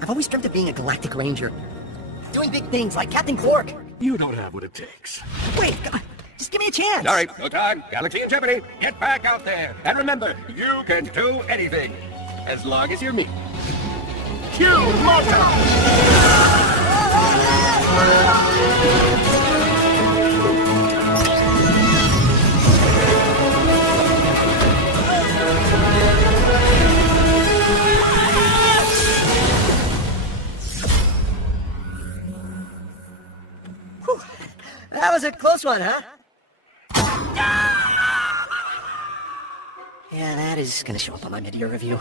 I've always dreamt of being a galactic ranger. Doing big things like Captain Quark. You don't have what it takes. Wait, just give me a chance. Sorry, no time. Galaxy in jeopardy. Get back out there. And remember, you can do anything. As long as you're me. Cue Motto! That was a close one, huh? Yeah, that is gonna show up on my mid-year review.